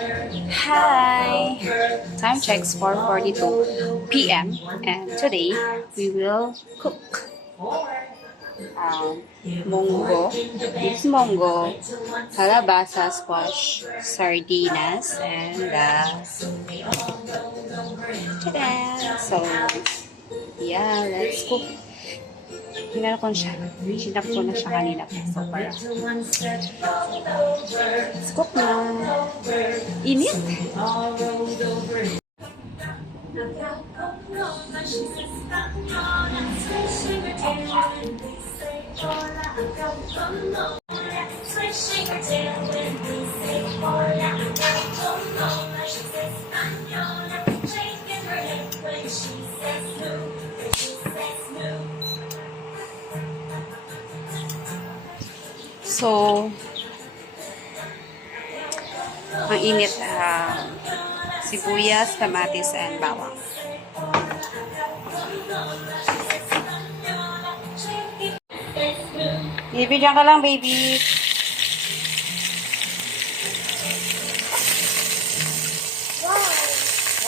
Hi! Time checks 4:42 p.m. and today we will cook munggo, beef munggo, kalabasa, squash, sardinas, and tada! So, yeah, let's cook. Hinala ko siya. Sinap ko na siya kanina. So, para. Let's cook na. Init. So, ang init, sibuyas, kamatis, and bawang. Baby, dyan ka lang, baby.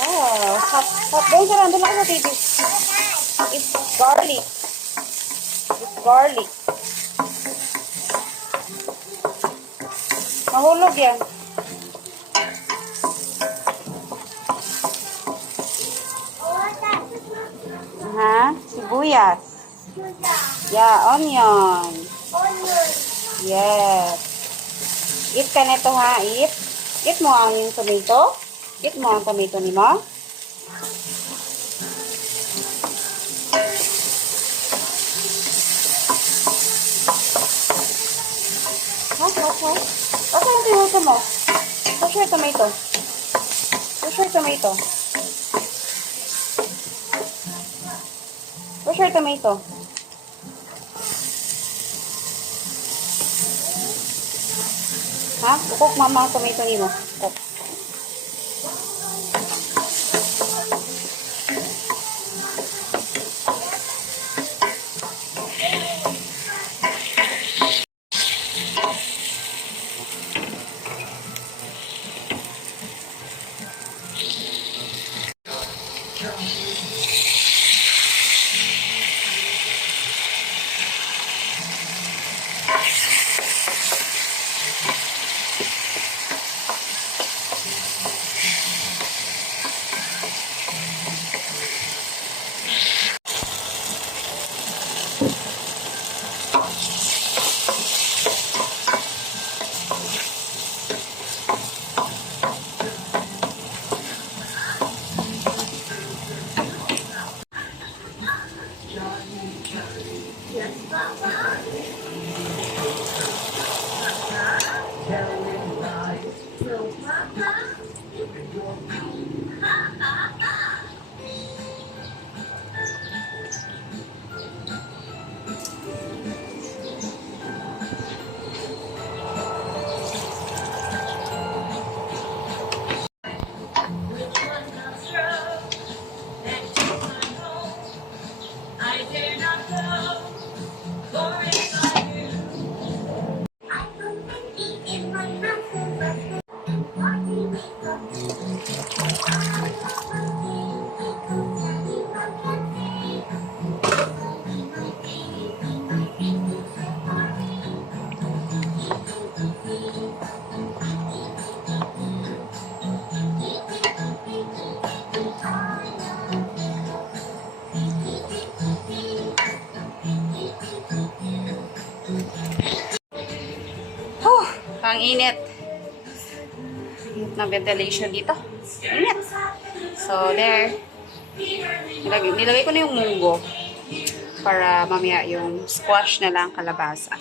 Wow. Hot doon ka lang. Doon ako sa baby. It's garlic. It's garlic. Mahulog yan. Sibuyas. Yeah, onion. Yes. Eat ka nito ha, eat. Eat mo ang yung tomato. Eat mo ang tomato ni mo. Okay. Okay yung tomato mo. Push your tomato. Push your tomato. Push your tomato. Cook mama ang tomato ni mo. Cook. Ang init. Init na ventilation dito. Init. So, there. Nilagay ko na yung munggo para mamaya yung squash na lang kalabasa.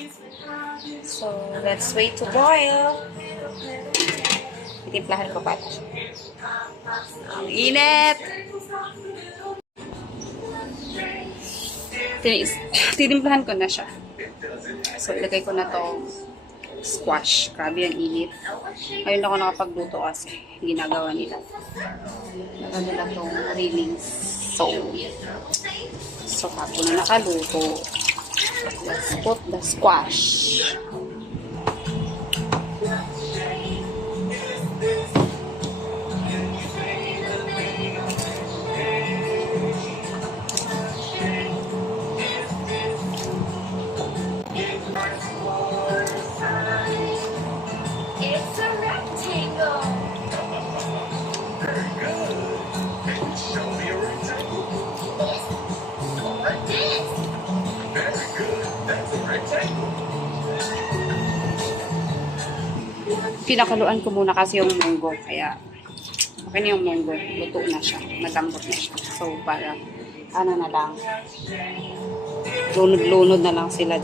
So, let's wait to boil. Itimplahan ko pala. Ang init. Titimplahan ko na siya. So, ilagay ko na to squash. Grabe ang init. Ngayon ako nakapagluto kasi ginagawa nila. Nagano na itong railings. So, kapag na nakaluto, let's put the squash. Pinakuluan ko muna kasi yung munggo. Kaya, okay na yung munggo. Luto na siya. Malambot na siya. So, para, ano na lang. Lunod-lunod na lang sila.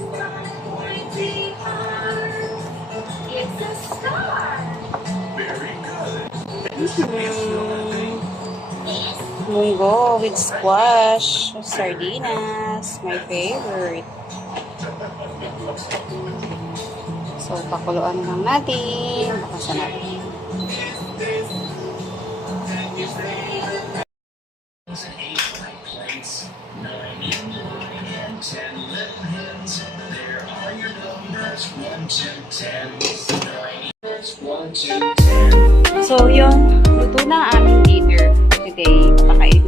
Munggo with squash, sardinas, my favorite. So, pakuluan lang natin. Bakasan natin. So, yun. Luto na ang aming dinner for today. Papakainin